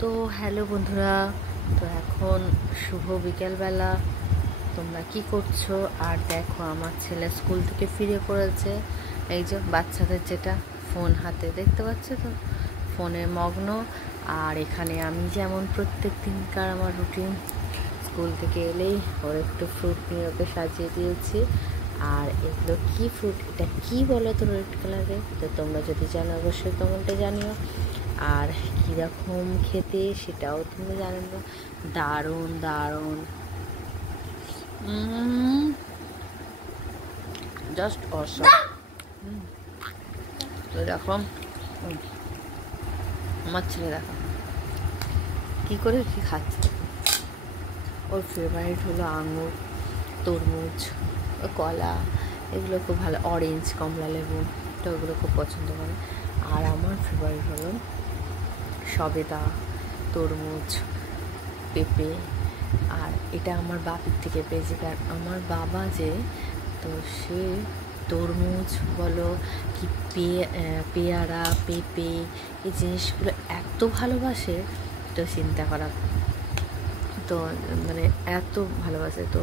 তো হ্যালো বন্ধুরা, তো এখন শুভ বিকেলবেলা। তোমরা কি করছো? আর দেখো, আমার ছেলে স্কুল থেকে ফিরে পড়েছে। এই যে বাচ্চাদের যেটা ফোন হাতে, দেখতে পাচ্ছ তো, ফোনে মগ্ন। আর এখানে আমি যেমন প্রত্যেক দিনকার আমার রুটিন, স্কুল থেকে এলেই ওর একটু ফ্রুট নিয়ে ওকে সাজিয়ে দিয়েছি। আর এগুলো কি ফ্রুট, এটা কি বলো তো রেড কালারে? তো তোমরা যদি জানো অবশ্যই কমেন্টে জানিও। আর কীরকম খেতে সেটাও তুমি জানো না। দারুণ দারুণ, জাস্ট অসম। তো দেখো, আমার ছেলে দেখো কী করে কী খাচ্ছে। ওর ফেভারিট হলো আঙুর, তরমুজ, কলা, এগুলো খুব ভালো, অরেঞ্জ, কমলা লেবু, তো ওগুলো খুব পছন্দ করে। আর আমার ফেভারিট হলো সবেদা, তরমুজ, পেঁপে। আর এটা আমার বাপির থেকে পেয়েছি, কারণ আমার বাবা যে, তো সে তরমুজ বলো কি পেয়ারা, পেঁপে, এই জিনিসগুলো এত ভালোবাসে, তো চিন্তা করা। তো মানে এত ভালোবাসে। তো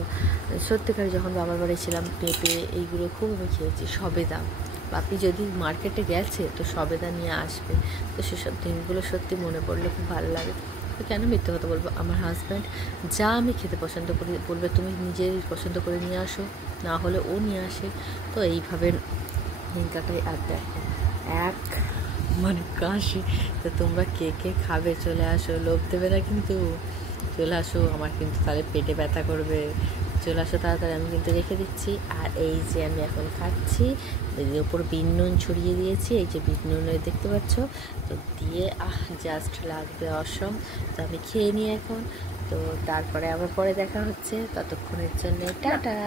সত্যিকারে যখন বাবার বাড়ি ছিলাম, পেঁপে এইগুলো খুব আমি খেয়েছি। সবেদা, বাপি যদি মার্কেটে গেছে তো সবেদা নিয়ে আসবে। তো সেসব দিনগুলো সত্যি মনে পড়লে খুব ভালো লাগে। তো কেন মিথ্যে কথা বলবো, আমার হাজব্যান্ড যা আমি খেতে পছন্দ করি বলবে তুমি নিজেই পছন্দ করে নিয়ে আসো, না হলে ও নিয়ে আসে। তো এইভাবে দিন কাটাই। আর দেখো এক মানে কাশি। তো তোমরা কে কে খাবে চলে আসো, লোভ দেবে না কিন্তু, চলে আসো। আমার কিন্তু তাহলে পেটে ব্যথা করবে, চলে আসো তাড়াতাড়ি, আমি কিন্তু রেখে দিচ্ছি। আর এই যে আমি এখন খাচ্ছি, এর ওপর বিট নুন ছড়িয়ে দিয়েছি, এই যে বিট নুন দেখতে পাচ্ছ, তো দিয়ে জাস্ট লাগবে অসম। তো আমি খেয়ে নিই এখন। তো তারপরে আবার পরে দেখা হচ্ছে, ততক্ষণের জন্য টাটা।